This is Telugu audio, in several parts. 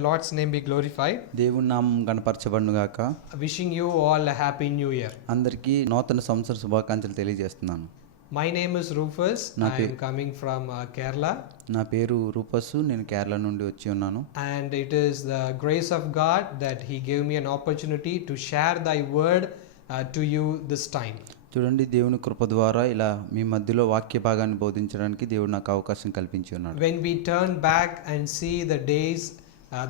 the Lord's name be glorified. దేవుని నామం గణపరచబడును గాక. Wishing you all a happy new year. అందరికీ నూతన సంవత్సర శుభాకాంక్షలు తెలియజేస్తున్నాను. My name is Rufus. I am coming from Kerala. నా పేరు రూపస్. నేను కేరళ నుండి వచ్చి ఉన్నాను. And it is the grace of God that He gave me an opportunity to share Thy word to you this time. చూడండి, దేవుని కృప ద్వారా ఇలా మీ మధ్యలో వాక్య భాగాన్ని బోధించడానికి దేవుడు నాకు అవకాశం కల్పించి ఉన్నాడు. When we turn back and see the days,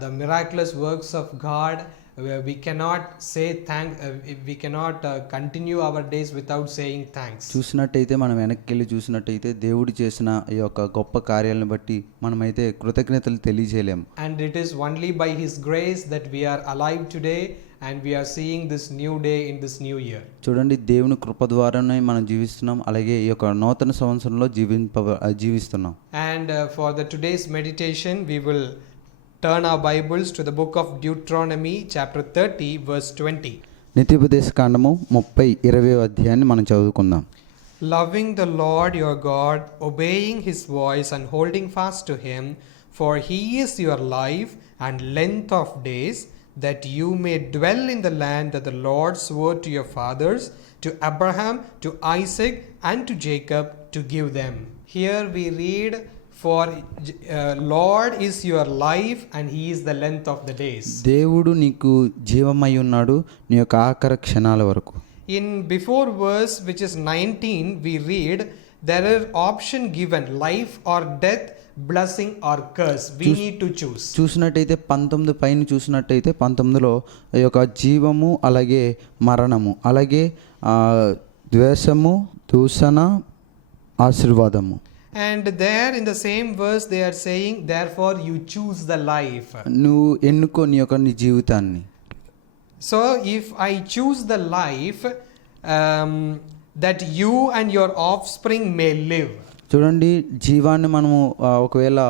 the miraculous works of God, we cannot say we cannot continue our days without saying thanks. చూసినట్టయితే మనం వెనక్కి వెళ్ళి చూసినట్టయితే దేవుడు చేసిన ఈ యొక్క గొప్ప కార్యాలను బట్టి మనమైతే కృతజ్ఞతలు తెలియజేయలేము. And it is only by His grace that we are alive today and we are seeing this new day in this new year. చూడండి, దేవుని కృప ద్వారానే మనం జీవిస్తున్నాం, అలాగే ఈ యొక్క నూతన సంవత్సరంలో జీవిస్తున్నాం. And for the today's meditation we will turn our Bibles to the book of Deuteronomy chapter 30 verse 20. నీతిపదేశ కాండము 30:20 అధ్యాయాన్ని మనం చదువుకుందాం. Loving the Lord your God, obeying His voice and holding fast to Him, for He is your life and length of days, that you may dwell in the land that the Lord swore to your fathers, to Abraham, to Isaac, and to Jacob, to give them. Here we read, for Lord is your life and He is the length of the days. దేవుడు నీకు జీవమై ఉన్నాడు నీ యొక్క ఆఖరి క్షణాల వరకు. In before verse which is 19 we read there is option given, life or death, blessing or curse. We need to choose. చూసినట్టయితే 19 పైన చూసినట్టయితే 19లో ఈ యొక్క జీవము అలాగే మరణము అలాగే ద్వేషము దూషణ ఆశీర్వాదము. And there in the same verse they are saying therefore you choose the life. నువ్వు ఎన్నుకో నీ జీవితాన్ని. So if I choose the life that you and your offspring may live. చూడండి, జీవాన్ని మనము ఒకవేళ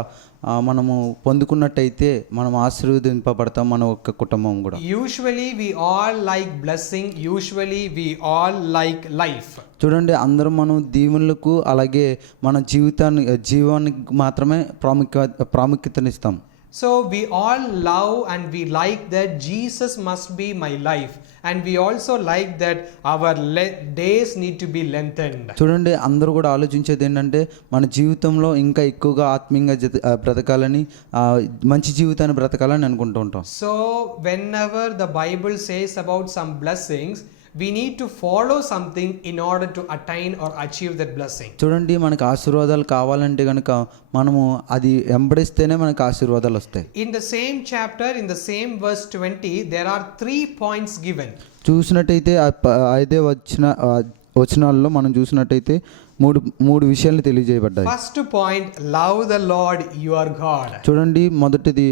మనము పొందుకున్నట్టయితే మనం ఆశీర్వదింపబడతాం, మన ఒక్క కుటుంబం కూడా. Usually we all like blessing, usually we all like life. చూడండి, అందరం మనం దీవెనలకు అలాగే మన జీవానికి మాత్రమే ప్రాముఖ్యతనిస్తాం. So we all love and we like that Jesus must be my life, and we also like that our days need to be lengthened. చూడండి, అందరూ కూడా ఆలోచించేది ఏంటంటే మన జీవితంలో ఇంకా ఎక్కువగా ఆత్మీయంగా బ్రతకాలని, మంచి జీవితాన్ని బ్రతకాలని అనుకుంటూ ఉంటాం. So whenever the Bible says about some blessings, we need to follow something in order to attain or achieve that blessing. చూడండి, మనకు ఆశీర్వాదాలు కావాలంటే కనుక మనము అది వెంబడిస్తేనే మనకు ఆశీర్వాదాలు వస్తాయి. In the same chapter, in the same verse 20, there are 3 points given. చూసినట్టయితే అదే వచనాల్లో మనం చూసినట్టయితే మూడు విషయాలు తెలియజేయబడ్డాయి. First point, love the Lord your God. చూడండి, మొదటిది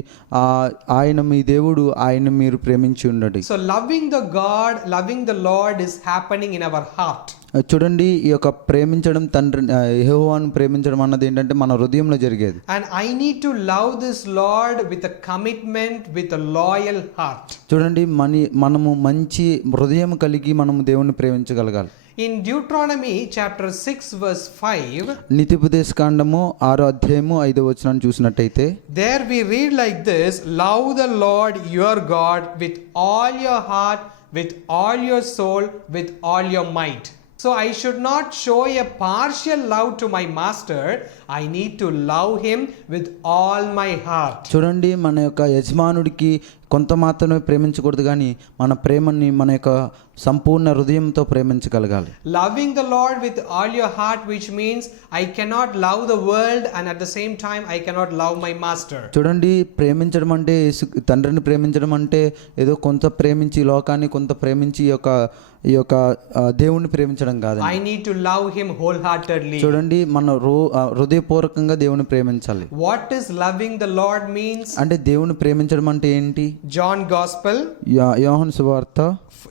ఆయన మీ దేవుడు, ఆయన మీరు ప్రేమించి ఉండండి. So loving the Lord is happening in our heart. చూడండి, ఈ యొక్క ప్రేమించడం తండ్రి యెహోవాను ప్రేమించడం అన్నది ఏంటంటే మన హృదయంలో జరిగేది. And I need to love this Lord with a commitment, with a loyal heart. చూడండి, మనము మంచి హృదయం కలిగి మనము దేవుని ప్రేమించగలగాలి. In Deuteronomy chapter 6 verse 5, నీతిపదేశ కాండము 6వ అధ్యాయము 5వ వచనాన్ని చూసినట్టయితే there we read like this, love the Lord your God with all your heart, with all your soul, with all your might. So I should not show a partial love to my master. I need to love him with all my heart. చూడండి, మన యొక్క యజమానుడికి కొంత మాత్రమే ప్రేమించకూడదు, కానీ మన ప్రేమని మన యొక్క సంపూర్ణ హృదయంతో ప్రేమించగలగాలి. Loving the Lord with all your heart, which means I cannot love the world and at the same time I cannot love my master. చూడండి, ప్రేమించడం అంటే తండ్రిని ప్రేమించడం అంటే ఏదో కొంత ప్రేమించి లోకాన్ని కొంత ప్రేమించి ఈ యొక్క దేవుణ్ణి ప్రేమించడం కాదు. I need to love him wholeheartedly. చూడండి, మన హృదయపూర్వకంగా దేవుని ప్రేమించాలి. What is loving the Lord means? అంటే దేవుని ప్రేమించడం అంటే ఏంటి? John Gospel యోహాను సువార్త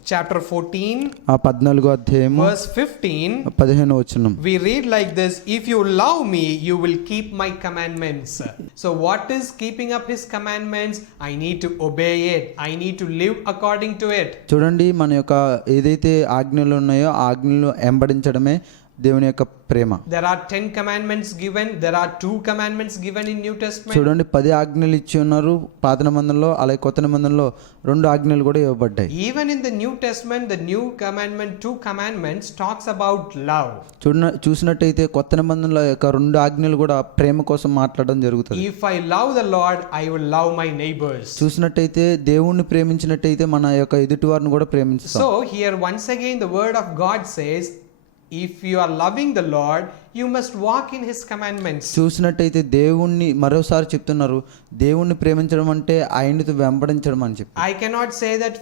chapter 14 14వ అధ్యాయము verse 15 15వ వచనం we read like this, if you love me you will keep my commandments. So what is keeping up his commandments? I need to obey it, I need to live according to it. చూడండి, మన యొక్క ఏదైతే ఆజ్ఞలు ఉన్నాయో ఆజ్ఞలు వెంబడించడమే దేవుని యొక్క ప్రేమ. There are 10 commandments given. There are 2 commandments given in New Testament. చూడండి 10 ఆజ్ఞలు ఇచ్చి ఉన్నారు పాత నిబంధనలో, అలాగే కొత్త నిబంధనలో 2 ఆజ్ఞలు కూడా ఇవ్వబడ్డాయి. Even in the New Testament, the new commandment, 2 commandments talks about love. చూసినట్టయితే కొత్త నిబంధనల యొక్క 2 ఆజ్ఞలు కూడా ప్రేమ కోసం మాట్లాడడం జరుగుతుంది. If I love the Lord, I will love my neighbors. చూసినట్టయితే దేవుణ్ణి ప్రేమించినట్టయితే మన యొక్క ఎదుటి వారిని కూడా ప్రేమిస్తాం. So here once again the word of God says, if you are loving the Lord, you must walk in his commandments. చూసినట్టయితే దేవుణ్ణి మరోసారి చెప్తున్నారు, దేవుణ్ణి ప్రేమించడం అంటే ఆయనతో వెంబడించడం అని చెప్పి. I cannot say that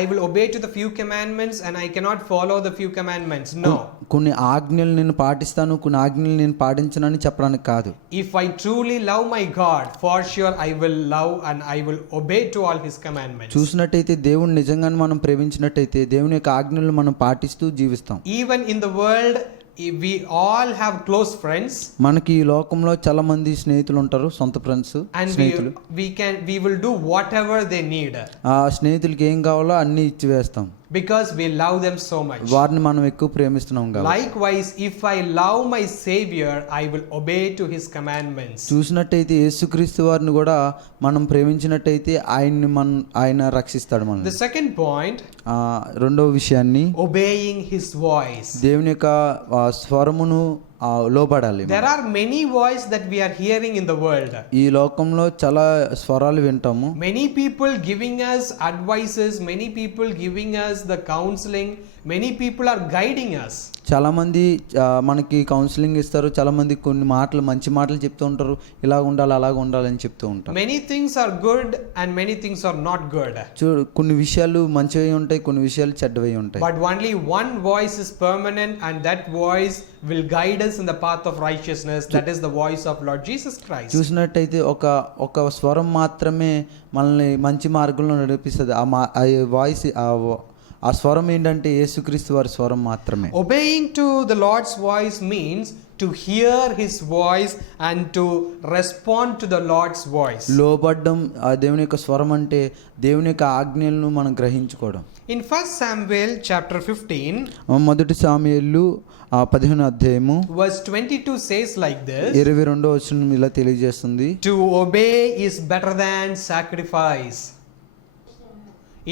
I will obey to the few commandments and I cannot follow the few commandments. No. కొన్ని ఆజ్ఞలు నేను పాటిస్తాను, కొన్ని ఆజ్ఞలు నేను పాటించనని చెప్పడానికి కాదు. If I truly love my God, for sure I will love and I will obey to all his commandments. చూసినట్టయితే దేవుణ్ణి నిజంగానే మనం ప్రేమించినట్టయితే దేవుని యొక్క ఆజ్ఞలను మనం పాటిస్తూ జీవిస్తాం. Even in the world, we all have close friends. మనకి ఈ లోకంలో చాలా మంది స్నేహితులు ఉంటారు, సొంత ఫ్రెండ్స్, and స్నేహితులు. we will do whatever they need. ఆ స్నేహితులకి ఏం కావాలో అన్ని ఇచ్చి వేస్తాం. Because we love them so much. వారిని మనం ఎక్కువ ప్రేమిస్తున్నాం కాబట్టి. Likewise, if I love my Savior, I will obey to his commandments. చూసినట్టయితే యేసుక్రీస్తు వారిని కూడా మనం ప్రేమించినట్టయితే ఆయన రక్షిస్తాడు మనం. The second point, రెండవ విషయాన్ని, obeying his voice. దేవుని యొక్క స్వరమును లోబడాలి. There are many voices that we are hearing in the world. ఈ లోకంలో చాలా స్వరాలు వింటాము. Many people giving us advices, many people giving us the counseling, many people are guiding us. చాలా మంది మనకి కౌన్సిలింగ్ ఇస్తారు, చాలా మంది కొన్ని మాటలు మంచి మాటలు చెప్తూ ఉంటారు, ఇలా ఉండాలి అలాగ ఉండాలని చెప్తూ ఉంటారు. Many things are good and many things are not good. కొన్ని విషయాలు మంచివి ఉంటాయి, కొన్ని విషయాలు చెడ్డవి ఉంటాయి. But only one voice is permanent and that voice will guide us in the path of righteousness. That is the voice of Lord Jesus Christ. చూసినట్టయితే ఒక స్వరం మాత్రమే మనల్ని మంచి మార్గంలో నడిపిస్తుంది. ఆ వాయిస్ ఆ స్వరం ఏంటంటే యేసుక్రీస్తు వారి స్వరం మాత్రమే. Obeying to the Lord's voice means to hear his voice and to respond to the Lord's voice. లోబడ్డం ఆ దేవుని యొక్క స్వరం అంటే దేవుని యొక్క ఆజ్ఞలను మనం గ్రహించుకోవడం. In 1 Samuel chapter 15, మొదటి సాముయేలు 15వ అధ్యాయము verse 22 says like this, 22వ వచనం ఇలా తెలియజేస్తుంది, to obey is better than sacrifice.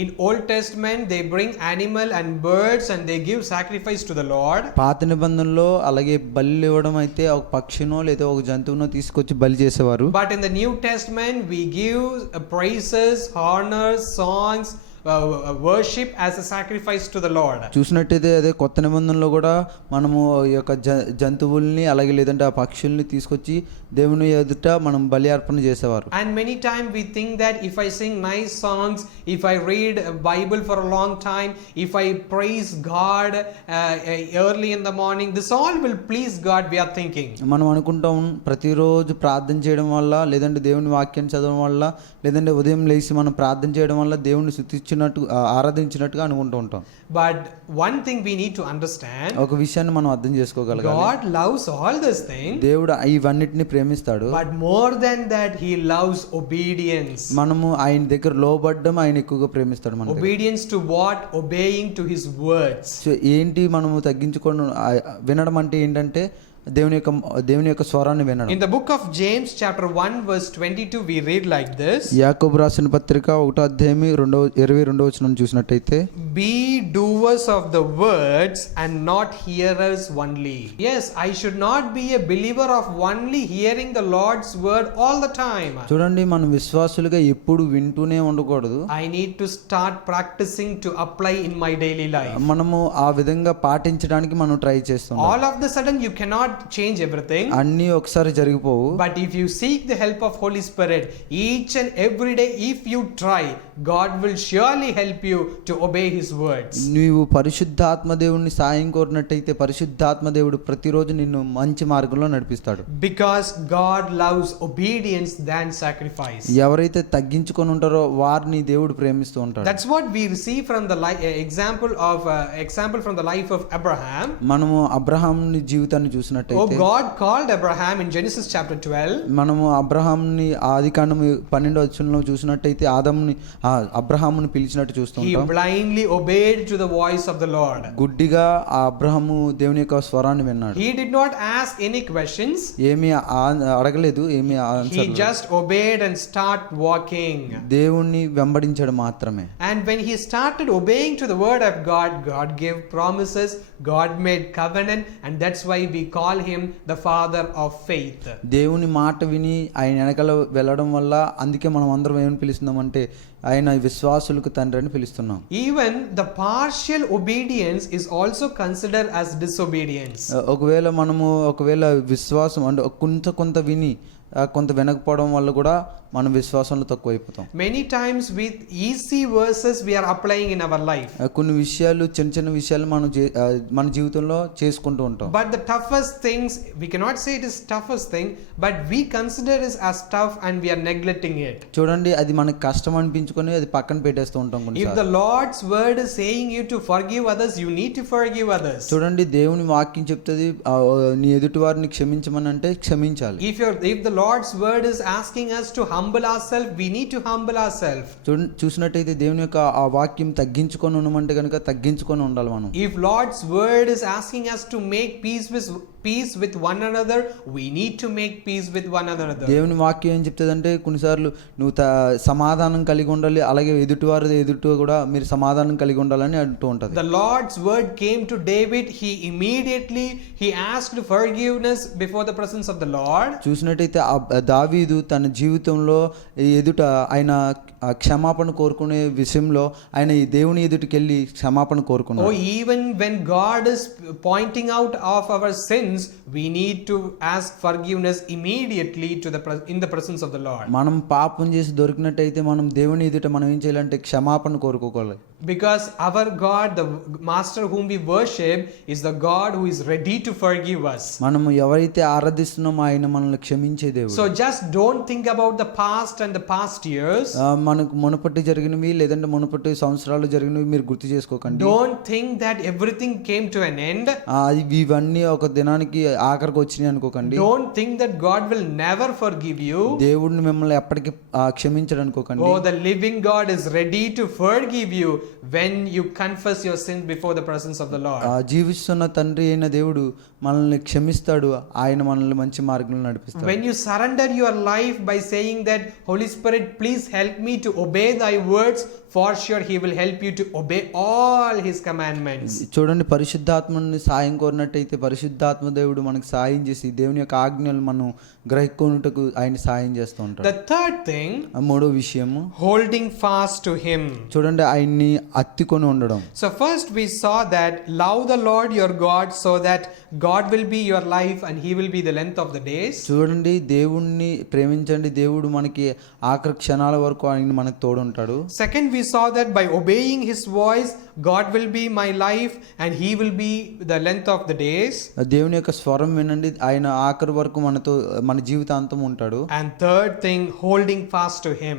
In Old Testament they bring animal and birds and they give sacrifice to the Lord. పాత నిబంధనలో అలాగే బలి ఇవ్వడం అయితే ఒక పక్షినో లేదా ఒక జంతువునో తీసుకొచ్చి బలి చేసేవారు. But in the New Testament we give praises, honors, songs, worship as a sacrifice to the Lord. చూసినట్టయితే అదే కొత్త నిబంధనలో కూడా మనము ఈ యొక్క జంతువుల్ని అలాగే లేదంటే ఆ పక్షుల్ని తీసుకొచ్చి దేవుని ఎదుట మనం బలి అర్పణ చేసేవారు. And many times we think that if I sing nice songs, if I read a Bible for a long time, if I praise God early in the morning, this all will please God, we are thinking. మనం అనుకుంటాం ప్రతిరోజు ప్రార్థన చేయడం వల్ల లేదంటే దేవుని వాక్యం చదవడం వల్ల లేదంటే ఉదయం లేచి మనం ప్రార్థన చేయడం వల్ల దేవుని స్తుతించినట్టు ఆరాధించినట్టుగా అనుకుంటూ ఉంటాం. But one thing we need to understand, ఒక విషయాన్ని మనం అర్థం చేసుకోగలగాలి. God loves all these things. దేవుడు ఇవన్నిటిని ప్రేమిస్తాడు. But more than that he loves obedience. మనము ఆయన దగ్గర లోబడ్డం ఆయన ఎక్కువగా ప్రేమిస్తాడు. మన Obedience to what? Obeying to his words. So ఏంటి మనము తగ్గించుకోవడం వినడం అంటే ఏంటంటే దేవుని యొక్క స్వరాన్ని వినడం. In the book of James chapter 1 verse 22 we read like this, యాకోబు రాసిన పత్రిక 1వ అధ్యాయం 22వ వచనం చూసినట్టయితే, be doers of the words and not hearers only. Yes, I should not be a believer of only hearing the Lord's word all the time. చూడండి, మనం విశ్వాసులుగా ఎప్పుడు వింటూనే ఉండకూడదు. I need to start practicing to apply in my daily life. మనము ఆ విధంగా పాటించడానికి మనం ట్రై చేస్తాం. All of the sudden you cannot change everything. అన్నీ ఒకసారి జరిగిపోవు. But if you seek the help of Holy Spirit each and every day, if you try, God will surely help you to obey his words. నీవు పరిశుద్ధాత్మ దేవుని సాయం కోరినట్టయితే పరిశుద్ధాత్మ దేవుడు ప్రతిరోజు నిన్ను మంచి మార్గంలో నడిపిస్తాడు. Because God loves obedience than sacrifice. ఎవరైతే తగ్గించుకొని ఉంటారో వారిని దేవుడు ప్రేమిస్తూ ఉంటాడు. That's what we receive from the example from the life of Abraham. మనము అబ్రహాం జీవితాన్ని చూసినట్టు చూసినట్టయితే God called Abraham in Genesis chapter 12. మనము అబ్రహాంని ఆదికాండము 12వ వచనంలో చూసినట్టయితే అబ్రహాముని పిలిచినట్టు He చూస్తుంటాం. blindly obeyed to the voice of the Lord. గుడ్డిగా ఆ అబ్రహాము దేవుని యొక్క స్వరాన్ని విన్నాడు. He did not ask any questions. ఏమీ అడగలేదు, ఏమీ He answer. just obeyed and start walking. దేవుణ్ణి వెంబడించడం మాత్రమే. And when he started obeying to the word of God, God gave promises, God made covenant, and that's why we call him the father of faith. దేవుని మాట విని ఆయన వెనకాల వెళ్ళడం వల్ల అందుకే మనం అందరం ఏమని పిలుస్తున్నామంటే ఆయన విశ్వాసులకు తండ్రి అని పిలుస్తున్నాం. Even the partial obedience is also considered as disobedience. ఒకవేళ విశ్వాసం అంటే కొంత విని కొంత వెనకపోవడం వల్ల కూడా మనం విశ్వాసంలో తక్కువైపోతాం. Many times with easy verses we are applying in our life. కొన్ని విషయాలు చిన్న విషయాలు మనం మన జీవితంలో చేసుకుంటూ ఉంటాం. But the toughest things, we cannot say it is toughest thing, but we consider it as tough and we are neglecting it. చూడండి, అది మనకు కష్టం అనిపించుకొని అది పక్కన పెట్టేస్తూ ఉంటాం If కొన్నిసార్లు. the Lord's word is saying you to forgive others, you need to forgive others. చూడండి, దేవుని వాక్యం చెప్తుంది నీ ఎదుటి వారిని క్షమించమని అంటే క్షమించాలి. If the Lord's word is asking us to humble ourselves, we need to humble ourselves. చూసినట్టయితే దేవుని యొక్క ఆ వాక్యం తగ్గించుకొని ఉండమంటే కనుక తగ్గించుకొని ఉండాలి మనం. If Lord's word is asking us to make peace with one another, we need to make peace with one another. దేవుని వాక్యం ఏం చెప్తుందంటే కొన్నిసార్లు నువ్వు సమాధానం కలిగి ఉండాలి, అలాగే ఎదుటి కూడా మీరు సమాధానం కలిగి ఉండాలని అంటూ ఉంటది. The Lord's word came to David, he asked forgiveness before the presence of the Lord. చూసినట్టయితే దావీదు తన జీవితంలో ఎదుట ఆయన క్షమాపణ కోరుకునే విషయంలో ఆయన ఈ దేవుని ఎదుటికి వెళ్ళి క్షమాపణ కోరుకున్నాడు. Oh, even when God is pointing out of our sins, we need to ask forgiveness immediately in the presence of the Lord. మనం పాపం చేసి దొరికినట్టయితే మనం దేవుని ఎదుట మనం ఏం చేయాలంటే క్షమాపణ కోరుకోవాలి. Because our God, the master whom we worship, is the God who is ready to forgive us. మనము ఎవరైతే ఆరాధిస్తున్నామో ఆయన మనల్ని క్షమించే దేవుడు. So just don't think about the past and the past years. మనకు మునుపటి జరిగినవి లేదంటే మునుపటి సంవత్సరాలు జరిగినవి మీరు గుర్తు చేసుకోకండి. Don't think that everything came to an end. ఇవన్నీ ఒక దినానికి ఆఖరికి వచ్చినాయి అనుకోకండి. Don't think that God will never forgive you. దేవుడిని మిమ్మల్ని ఎప్పటికీ క్షమించడు అనుకోకండి. Oh, the living God is ready to forgive you when you confess your sins before the presence of the Lord. జీవిస్తున్న తండ్రి అయిన దేవుడు మనల్ని క్షమిస్తాడు, ఆయన మనల్ని మంచి మార్గంలో నడిపిస్తాడు. When you surrender your life by saying that Holy Spirit, please help me to obey thy words, for sure he will help you to obey all his commandments. చూడండి, పరిశుద్ధాత్మని సాయం కోరినట్టయితే పరిశుద్ధాత్మ దేవుడు మనకు సాయం చేసి దేవుని యొక్క ఆజ్ఞలు మనం గ్రహించుకొనుటకు ఆయన సాయం చేస్తూ ఉంటాడు. The third thing, మూడో విషయము holding fast to him. చూడండి, ఆయన్ని అత్తుకొని ఉండడం. So first we saw that love the Lord your God so that God will be your life and he will be the length of the days. చూడండి, దేవుణ్ణి ప్రేమించండి, దేవుడు మనకి ఆఖరి క్షణాల వరకు ఆయన మనకు తోడు ఉంటాడు. Second we saw that by obeying his voice, God will be my life and he will be the length of the days. దేవుని యొక్క స్వరం వినండి, ఆయన ఆఖరి వరకు మనతో మన జీవితాంతం ఉంటాడు. And third thing, holding fast to him.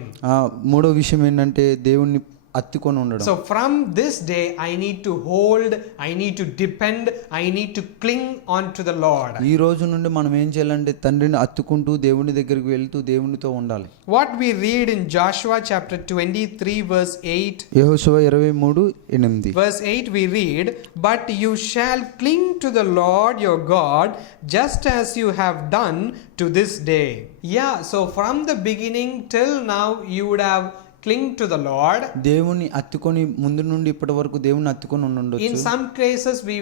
మూడో విషయం ఏంటంటే దేవుణ్ణి అత్తుకొని ఉండడం. So from this day I need to hold, I need to depend, I need to cling on to the Lord. ఈ రోజు నుండి మనం ఏం చేయాలంటే తండ్రిని అత్తుకుంటూ దేవుని దగ్గరికి వెళ్తూ దేవునితో ఉండాలి. What we read in Joshua chapter 23 verse 8. యెహోషువ 23:8. Verse 8 we read, "But you shall cling to the Lord your God just as you have done to this day." Yeah, so from the beginning till now you would have cling to the Lord. దేవుని అత్తుకొని ముందు నుండి ఇప్పటి వరకు దేవుని అత్తుకొని ఉండొచ్చు. In some cases we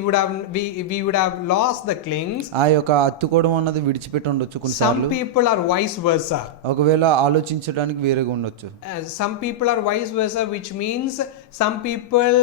would have lost the clings. ఆ యొక్క అత్తుకోవడం అన్నది విడిచిపెట్టి ఉండొచ్చు కొన్నిసార్లు. Some people are vice versa. ఒకవేళ ఆలోచించడానికి వేరేగా ఉండొచ్చు. Some people are vice versa, which means some people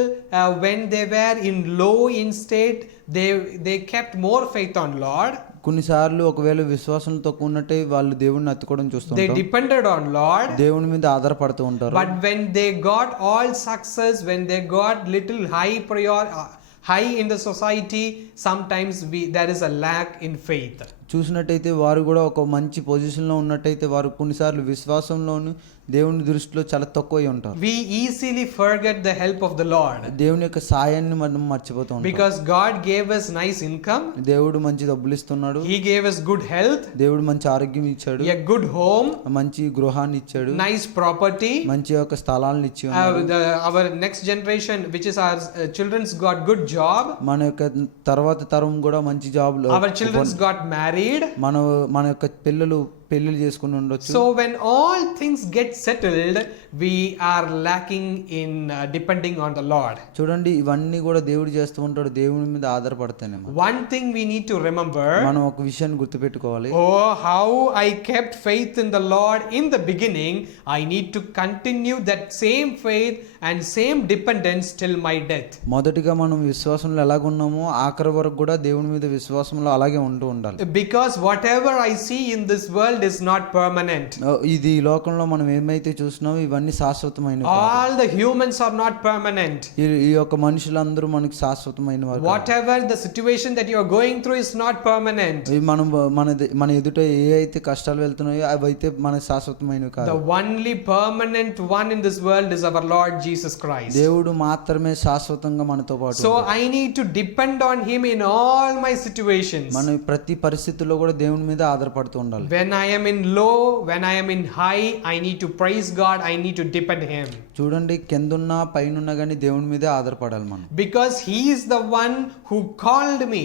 when they were in low in state, they kept more faith on Lord. కొన్నిసార్లు ఒకవేళ విశ్వాసం తక్కువ ఉన్నట్టే వాళ్ళు దేవుడిని అత్తుకోవడం చూస్తుంటారు. They depended on Lord. దేవుని మీద ఆధారపడుతూ ఉంటారు. But when they got all success, when they got little high in the society, sometimes there is a lack in faith. చూసినట్టయితే వారు కూడా ఒక మంచి పొజిషన్లో ఉన్నట్టయితే వారు కొన్నిసార్లు విశ్వాసంలోను దేవుని దృష్టిలో చాలా తక్కువై ఉంటారు. We easily forget the help of the Lord దేవుని యొక్క సాయాన్ని మనం మర్చిపోతూ ఉంటాం. because God gave us nice income, దేవుడు మంచి డబ్బులు ఇస్తున్నాడు, He gave us good health, దేవుడు మంచి ఆరోగ్యం ఇచ్చాడు, a good home, మంచి గృహాన్ని ఇచ్చాడు, nice property. మంచి యొక్క స్థలాలను ఇచ్చి ఉన్నాడు. Our next generation, which is our children's, got good job. మన యొక్క తర్వాత తరం కూడా మంచి జాబ్లు, Our children's got married. మన యొక్క పిల్లలు పెళ్లిళ్ళు చేసుకుని ఉండొచ్చు. So when all things get settled, we are lacking in depending on the Lord. చూడండి, ఇవన్నీ కూడా దేవుడు చేస్తూ ఉంటాడు, దేవుని మీద ఆధారపడతానే. One thing we need to remember, మనం ఒక విషయాన్ని గుర్తుపెట్టుకోవాలి. oh, how I kept faith in the Lord in the beginning, I need to continue that same faith and same dependence till my death. మొదటిగా మనం విశ్వాసంలో ఎలాగున్నామో ఆఖరి వరకు కూడా దేవుని మీద విశ్వాసంలో అలాగే ఉంటూ ఉండాలి. Because whatever I see in this world is not permanent. ఇది ఈ లోకంలో మనం ఏమైతే చూస్తున్నామో ఇవన్నీ శాశ్వతమైనవి. All the humans are not permanent. ఈ యొక్క మనుషులందరూ మనకి శాశ్వతమైన వారు. Whatever the situation that you are going through is not permanent. మనం మన ఎదుట ఏ అయితే కష్టాలు వెళ్తున్నాయో అవి అయితే మన శాశ్వతమైనవి కాదు. The only permanent one in this world is our Lord Jesus Christ. దేవుడు మాత్రమే శాశ్వతంగా మనతో పాటు. So I need to depend on Him in all my situations. మనం ప్రతి పరిస్థితుల్లో కూడా దేవుని మీద ఆధారపడుతూ ఉండాలి. When I am in low, when I am in high, I need to praise God, I need to depend Him. చూడండి, కిందున్నా పైనున్నా కానీ దేవుని మీదే ఆధారపడాలి మనం. Because He is the one who called me.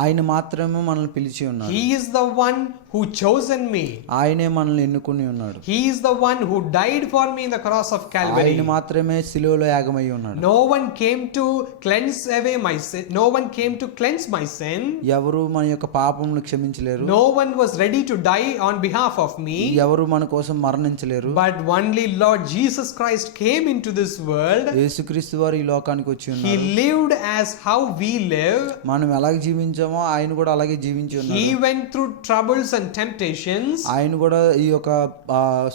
ఆయన మాత్రమే మనల్ని పిలిచి ఉన్నాడు. He is the one who chosen me. ఆయనే మనల్ని ఎన్నుకొని ఉన్నాడు. He is the one who died for me in the cross of Calvary. ఆయన మాత్రమే సిలువలో యాగమై ఉన్నాడు. No one came to cleanse away my sin. No one came to cleanse my sin. ఎవరు మన యొక్క పాపమును క్షమించలేరు. No one was ready to die on behalf of me. ఎవరు మన కోసం మరణించలేరు. But only Lord Jesus Christ came into this world. యేసుక్రీస్తు వారు ఈ లోకానికి వచ్చి He ఉన్నారు. lived as how we live. మనం ఎలాగ జీవించామో ఆయన కూడా అలాగే జీవించి ఉన్నారు. He went through troubles and temptations. ఆయన కూడా ఈ యొక్క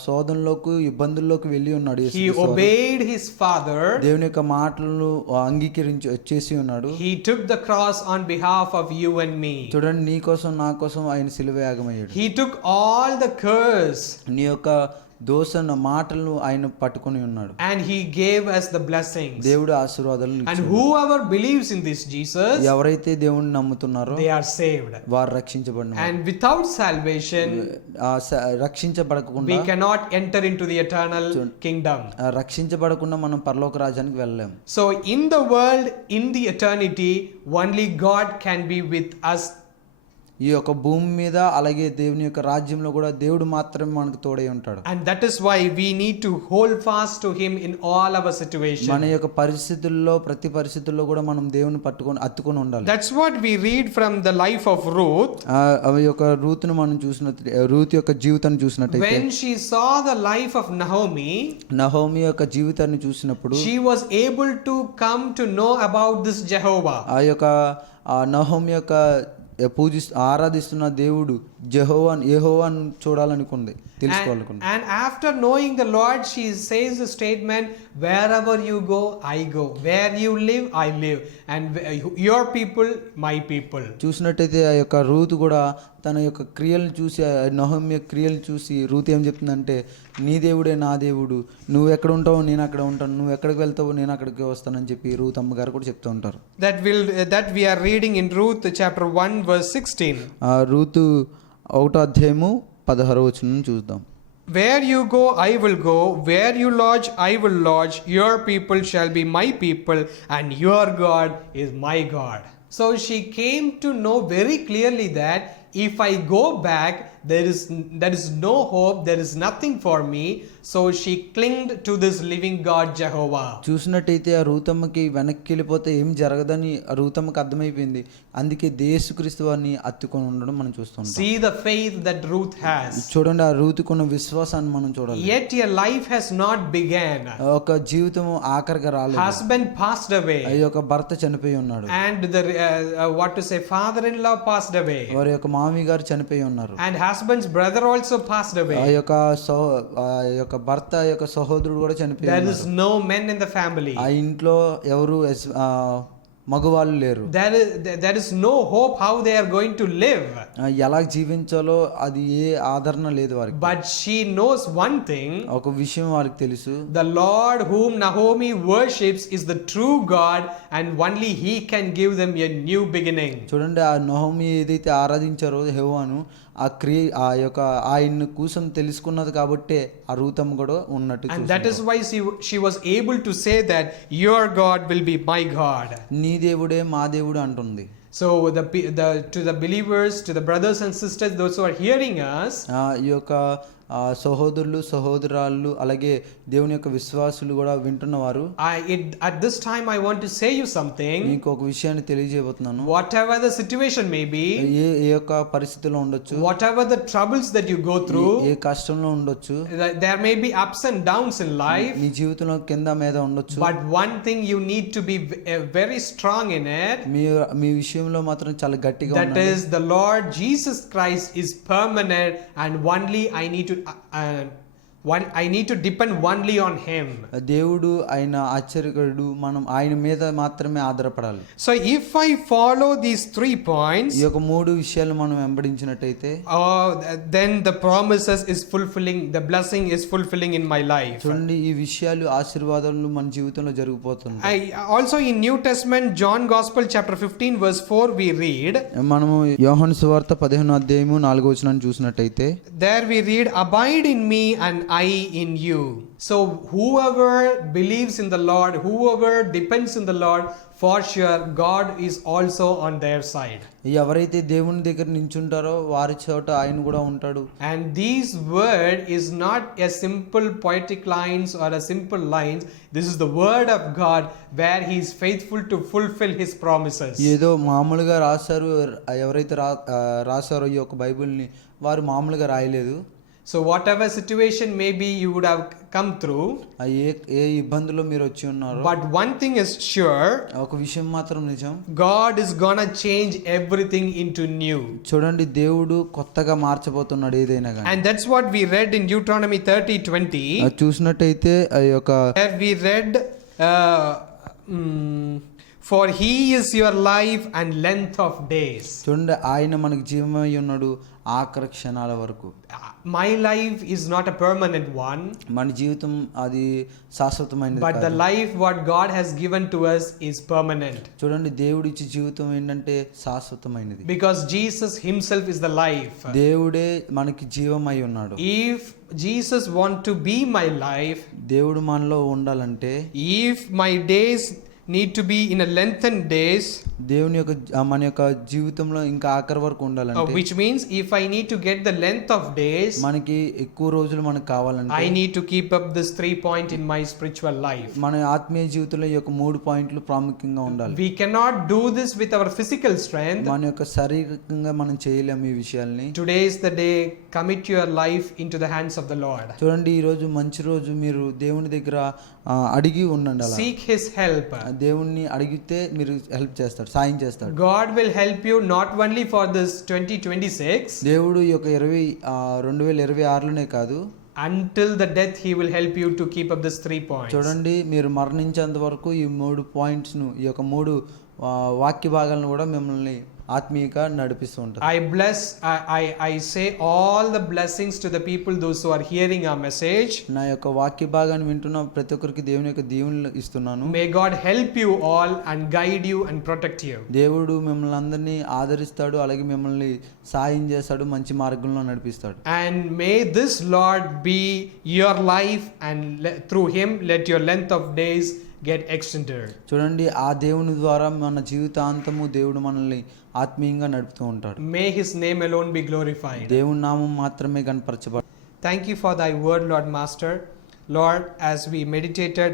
శోధనలోకి ఇబ్బందుల్లోకి వెళ్ళి ఉన్నాడు. He obeyed his father. దేవుని యొక్క మాటలను చేసి ఉన్నాడు. He took the cross on behalf of you and me. చూడండి, నీ కోసం నా కోసం ఆయన సిలువ యాగమయ్యాడు. He took all the curse. నీ యొక్క దోషణ మాటలను ఆయన పట్టుకొని ఉన్నాడు. And He gave us the blessings. దేవుడు ఆశీర్వాదాలను And ఇచ్చాడు. whoever believes in this Jesus, ఎవరైతే దేవుణ్ణి నమ్ముతున్నారో they are saved. వారు రక్షించబడిన వారు. And without salvation, రక్షించబడకుండా we cannot enter into the eternal kingdom. రక్షించబడకుండా మనం పరలోక రాజ్యానికి వెళ్ళలేము. So in the world, in the eternity, only God can be with us. ఈ యొక్క భూమి మీద అలాగే దేవుని యొక్క రాజ్యంలో కూడా దేవుడు మాత్రమే మనకు తోడై ఉంటాడు. And that is why we need to hold fast to Him in all our situations. మన యొక్క పరిస్థితుల్లో ప్రతి పరిస్థితుల్లో కూడా మనం దేవుని అత్తుకొని ఉండాలి. That's what we read from the life of Ruth. ఈ యొక్క రూతును మనం చూసినట్టు రూతు యొక్క జీవితాన్ని చూసినట్టయితే, When she saw the life of Naomi, నహోమి యొక్క జీవితాన్ని చూసినప్పుడు she was able to come to know about this Jehovah. ఆ యొక్క నహోమి యొక్క ఆరాధిస్తున్న దేవుడు యెహోవాను చూడాలనుకుంది, తెలుసుకోవాలనుకుంది. And after knowing the Lord, she says the statement, wherever you go, I go. Where you live, I live. And your people, my people. చూసినట్టయితే ఆ యొక్క రూతు కూడా తన యొక్క క్రియలను చూసి, నహోమి యొక్క క్రియలు చూసి రూతు ఏం చెప్తుందంటే, నీ దేవుడే నా దేవుడు, నువ్వు ఎక్కడ ఉంటావో నేను అక్కడ ఉంటాను, నువ్వు ఎక్కడికి వెళ్తావో నేను అక్కడికి వస్తానని చెప్పి రూతు అమ్మగారు కూడా చెప్తూ ఉంటారు. That we are reading in Ruth chapter 1 verse 16. Ruth 1:16 చూద్దాం. Where you go, I will go. Where you lodge, I will lodge. Your people shall be my people, and your God is my God. So she came to know very clearly that if I go back, there is no hope, there is nothing for me. So she clinged to this living God Jehovah. చూసినట్టయితే ఆ రూతమ్మకి వెనక్కి వెళ్ళిపోతే ఏం జరగదని ఆ రూతమ్మకి అర్థమైపోయింది. అందుకే యేసుక్రీస్తు వారిని అత్తుకొని ఉండడం మనం చూస్తాం. See the faith that Ruth has. చూడండి, ఆ రూతుకున్న విశ్వాసాన్ని మనం చూడాలి. Yet your life has not begun. ఒక జీవితం ఆఖరిగా రాలేదు. Husband passed away. ఆ యొక్క భర్త చనిపోయి ఉన్నాడు. And the father-in-law passed away. వారి యొక్క మామయ్య గారు చనిపోయి ఉన్నారు. And husband's brother also passed away. ఆ యొక్క భర్త యొక్క సహోదరుడు కూడా చనిపోయి There ఉన్నారు. is no men in the family. ఆ ఇంట్లో ఎవరు మగవాళ్ళు లేరు. There is no hope how they are going to live. ఎలా జీవించాలో అది ఏ ఆదరణ లేదు వారికి. But she knows one thing. ఒక విషయం వారికి తెలుసు. The Lord whom Naomi worships is the true God, and only He can give them a new beginning. చూడండి, ఆ నహోమి ఏదైతే ఆరాధించారో యెహోవాను, ఆ యొక్క ఆయన్ని కూసం తెలుసుకున్నది కాబట్టి ఆ రూతమ్మ కూడా ఉన్నట్టు And that is why she was able to say that your God will be my God. నీ దేవుడే మా దేవుడు అంటుంది. So to the believers, to the brothers and sisters, those who are hearing us, ఈ యొక్క సహోదరులు సహోదరాళ్ళు అలాగే దేవుని యొక్క విశ్వాసులు కూడా వింటున్నవారు, at this time I want to say you something. మీకు ఒక విషయాన్ని తెలియజేయబోతున్నాను. Whatever the situation may be, ఏ యొక్క పరిస్థితిలో ఉండొచ్చు, whatever the troubles that you go through, ఏ కష్టంలో ఉండొచ్చు, there may be ups and downs in life, మీ జీవితంలో కింద మీద ఉండొచ్చు, but one thing you need to be very strong in it. మీ విషయంలో మాత్రం చాలా గట్టిగా That ఉండాలి. is, the Lord Jesus Christ is permanent, and only I need to depend only on Him. దేవుడు ఆయన ఆశ్చర్యకరుడు, మనం ఆయన మీద మాత్రమే ఆధారపడాలి. So if I follow these 3 points, ఈ యొక్క 3 విషయాలు మనం వెంబడించినట్టయితే, then the promises is fulfilling, the blessing is fulfilling in my life. చూడండి, ఈ విషయాలు ఆశీర్వాదాలు మన జీవితంలో జరిగిపోతుంది. Also in New Testament, John Gospel chapter 15 verse 4, we read, మనము యోహాను సువార్త 15వ అధ్యాయము 4వ వచనాన్ని చూసినట్టయితే, there we read, abide in me and I in you. So whoever believes in the Lord, whoever depends in the Lord, for sure God is also on their side. ఎవరైతే దేవుని దగ్గర నించుంటారో వారి చోట ఆయన కూడా ఉంటాడు. And this word is not a simple poetic lines or a simple lines. This is the word of God, where He is faithful to fulfill His promises. ఏదో మామూలుగా రాశారు, ఎవరైతే రాశారో ఈ యొక్క బైబిల్ని వారు మామూలుగా రాయలేదు. So whatever situation maybe you would have come through, ఏ ఇబ్బందులో మీరు వచ్చి ఉన్నారు, but one thing is sure, ఒక విషయం మాత్రం నిజం, God is gonna change everything into new. చూడండి, దేవుడు కొత్తగా మార్చబోతున్నాడు ఏదైనా కానీ. And that's what we read in Deuteronomy 30:20. చూసినట్టయితే ఆ యొక్క Where we read, for He is your life and length of days. చూడండి, ఆయన మనకు జీవమై ఉన్నాడు ఆఖరి క్షణాల వరకు. My life is not a permanent one, మన జీవితం అది శాశ్వతమైనది but కాదు. the life what God has given to us is permanent. చూడండి, దేవుడు ఇచ్చే జీవితం ఏంటంటే శాశ్వతమైనది. Because Jesus Himself is the life. దేవుడే మనకి జీవమై ఉన్నాడు. If Jesus want to be my life, దేవుడు మనలో ఉండాలంటే, if my days need to be in a lengthened days, దేవుని యొక్క మన యొక్క జీవితంలో ఇంకా ఆఖరి వరకు ఉండాలంటే, which means if I need to get the length of days, మనకి ఎక్కువ రోజులు మనకు కావాలంటే, I need to keep up this 3 point in my spiritual life. మన ఆత్మీయ జీవితంలో ఈ యొక్క 3 పాయింట్లు ప్రాముఖ్యంగా ఉండాలి. We cannot do this with our physical strength. మన యొక్క శారీరకంగా మనం చేయలేము ఈ విషయాల్ని. Today is the day. Commit your life into the hands of the Lord. చూడండి, ఈ రోజు మంచి రోజు, మీరు దేవుని దగ్గర అడిగి ఉండండి. అలా Seek His help. దేవుణ్ణి అడిగితే మీరు హెల్ప్ చేస్తాడు, సాయం చేస్తాడు. God will help you not only for this 2026. దేవుడు ఈ యొక్క 2026లోనే కాదు, until the death He will help you to keep up this 3 points. చూడండి, మీరు మరణించేంత వరకు ఈ 3 పాయింట్స్ ను, ఈ యొక్క 3 వాక్య భాగాలను కూడా మిమ్మల్ని ఆత్మీయంగా నడిపిస్తూ ఉంటారు. I say all the blessings to the people, those who are hearing our message. నా యొక్క వాక్య భాగాన్ని వింటున్న ప్రతి ఒక్కరికి దేవుని యొక్క దీవెనలు ఇస్తున్నాను. May God help you all and guide you and protect you. దేవుడు మిమ్మల్ని అందరినీ ఆదరిస్తాడు, అలాగే మిమ్మల్ని సాయం చేస్తాడు, మంచి మార్గంలో నడిపిస్తాడు. And may this Lord be your life, and through Him let your length of days get extended. చూడండి, ఆ దేవుని ద్వారా మన జీవితాంతము దేవుడు మనల్ని ఆత్మీయంగా నడుపుతూ ఉంటాడు. May His name alone be glorified. దేవుని నామం మాత్రమే కనపరచబడు. Thank you for Thy word, Lord Master. Lord, as we meditated,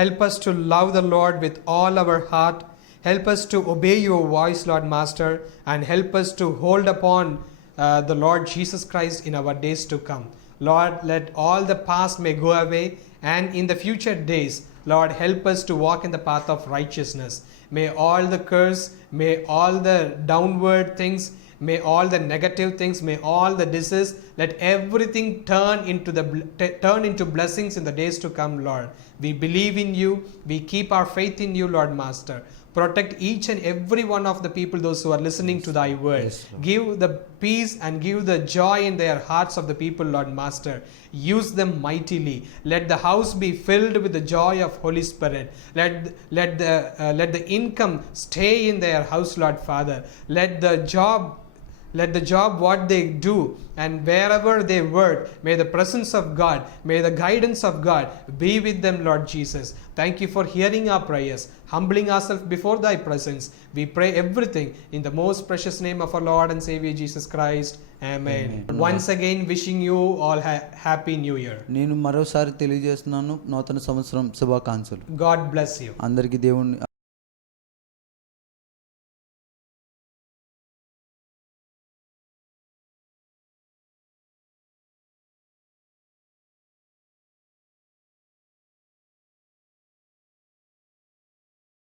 help us to love the Lord with all our heart. Help us to obey Your voice, Lord Master, and help us to hold upon the Lord Jesus Christ in our days to come. Lord, let all the past may go away, and in the future days, Lord, help us to walk in the path of righteousness. May all the curse, may all the downward things, may all the negative things, may all the disease, let everything turn into blessings in the days to come, Lord. We believe in You. We keep our faith in You, Lord Master. Protect each and every one of the people, those who are listening to thy word. Yes, Lord. Give the peace and give the joy in their hearts of the people, Lord Master. Use them mightily. Let the house be filled with the joy of Holy Spirit. Let the income stay in their house, Lord Father. Let the job what they do and wherever they work, may the presence of God, may the guidance of God be with them, Lord Jesus. Thank you for hearing our prayers, humbling ourselves before thy presence. We pray everything in the most precious name of our Lord and Savior Jesus Christ. Amen. Once again, wishing you all happy new year. నేను మరోసారి తెలియజేస్తున్నాను నూతన సంవత్సరం శుభాకాంక్షలు. God bless you. అందరికీ దేవుని